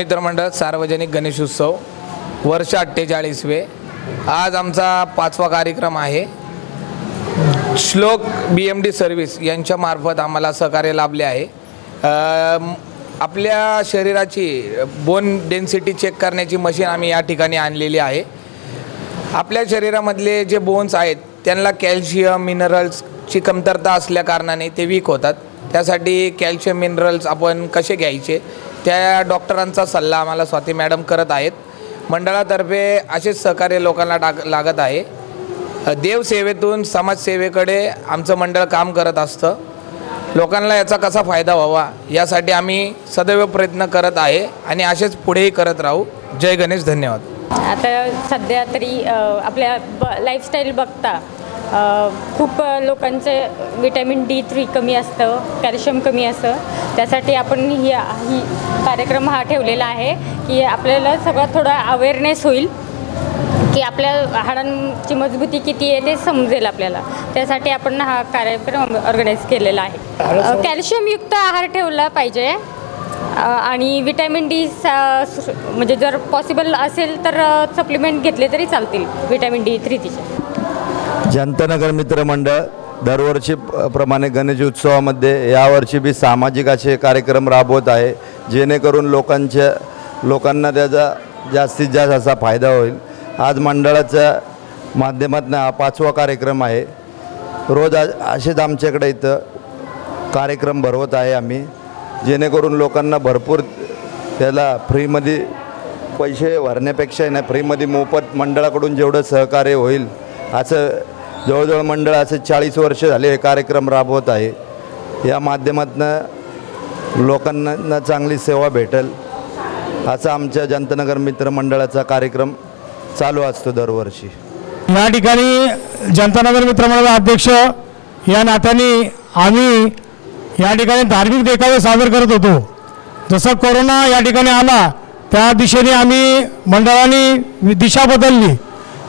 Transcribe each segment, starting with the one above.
मित्र मंडळ सार्वजनिक गणेशोत्सव वर्ष 48वे। आज आमचा 5वा कार्यक्रम आहे। श्लोक BMD सर्व्हिस यांच्या मार्फत आम्हाला सहकार्य लाभले आहे। आपल्या शरीराची बोन डेन्सिटी चेक करण्याची मशीन आम्ही या ठिकाणी आणलेली आहे। आपल्या शरीरामधले जे बोन्स आहेत त्यांना कॅल्शियम मिनरल्सची कमतरता असल्या कारणाने ते वीक होतात। त्यासाठी कॅल्शियम मिनरल्स आपण कसे घ्यायचे त्या डॉक्टरांचा सल्ला आम्हाला स्वाती मॅडम करत आहेत। मंडळातर्फे असेच सहकार्य लोकांना लागत आहे। देवसेवेतून समाजसेवेकडे आमचं मंडळ काम करत असतं। लोकांना याचा कसा फायदा व्हावा यासाठी आम्ही सदैव प्रयत्न करत आहे आणि असेच पुढेही करत राहू। जय गणेश, धन्यवाद। आता सध्या तरी आपल्या लाईफस्टाईल बघता खूप लोकांचे विटॅमिन D3 कमी असतं, कॅल्शियम कमी असतं। त्यासाठी आपण ही कार्यक्रम हा ठेवलेला आहे की आपल्याला सगळं थोडा अवेअरनेस होईल की आपल्या हाडांची मजबूती किती आहे ते समजेल आपल्याला। त्यासाठी आपण हा कार्यक्रम ऑर्गनाईज केलेला आहे। कॅल्शियमयुक्त आहार ठेवला पाहिजे आणि विटॅमिन D म्हणजे जर पॉसिबल असेल तर सप्लिमेंट घेतले तरी चालतील विटॅमिन D3 तिचे। जनतानगर मित्र मंडळ दरवर्षी प्रमाणे गणेश उत्सवामध्ये यावर्षी बी सामाजिक असे कार्यक्रम राबवत आहे, जेणेकरून लोकांना त्याचा जास्तीत जास्त असा फायदा होईल। आज मंडळाच्या माध्यमातून हा 5वा कार्यक्रम आहे। रोज असेच आमच्याकडे इथं कार्यक्रम भरवत आहे आम्ही, जेणेकरून लोकांना भरपूर त्याला फ्रीमध्ये पैसे भरण्यापेक्षा नाही फ्रीमध्ये मोफत मंडळाकडून जेवढं सहकार्य होईल असं जवळजवळ मंडळ असे 40 वर्ष झाले हे कार्यक्रम राबवत आहे। या माध्यमातून लोकांना चांगली सेवा भेटेल असा आमच्या जनतानगर मित्र मंडळाचा कार्यक्रम चालू असतो दरवर्षी। या ठिकाणी जनतानगर मित्र मंडळाचा अध्यक्ष या नात्याने आम्ही या ठिकाणी धार्मिक देखावे सादर करत होतो। जसं कोरोना या ठिकाणी आला त्या दिशेने आम्ही मंडळाने दिशा बदलली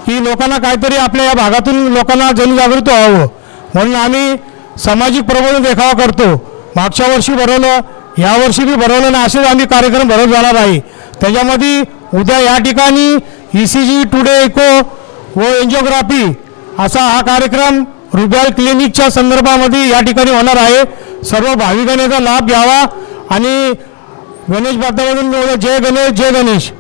की लोकांना काहीतरी आपल्या या भागातून लोकांना जनजागृत व्हावं म्हणून आम्ही सामाजिक प्रबोधन देखावा करतो। मागच्या वर्षी भरवलं, यावर्षी बी भरवलं ना, असेच आम्ही कार्यक्रम भरवत जाणार आहे। त्याच्यामध्ये उद्या या ठिकाणी ECG टुडे इको व एंजिओग्राफी असा हा कार्यक्रम रुबेल क्लिनिकच्या संदर्भामध्ये या ठिकाणी होणार आहे। सर्व भाविकांनी याचा लाभ घ्यावा आणि गणेश बाप्पामधून जय गणेश, जय गणेश।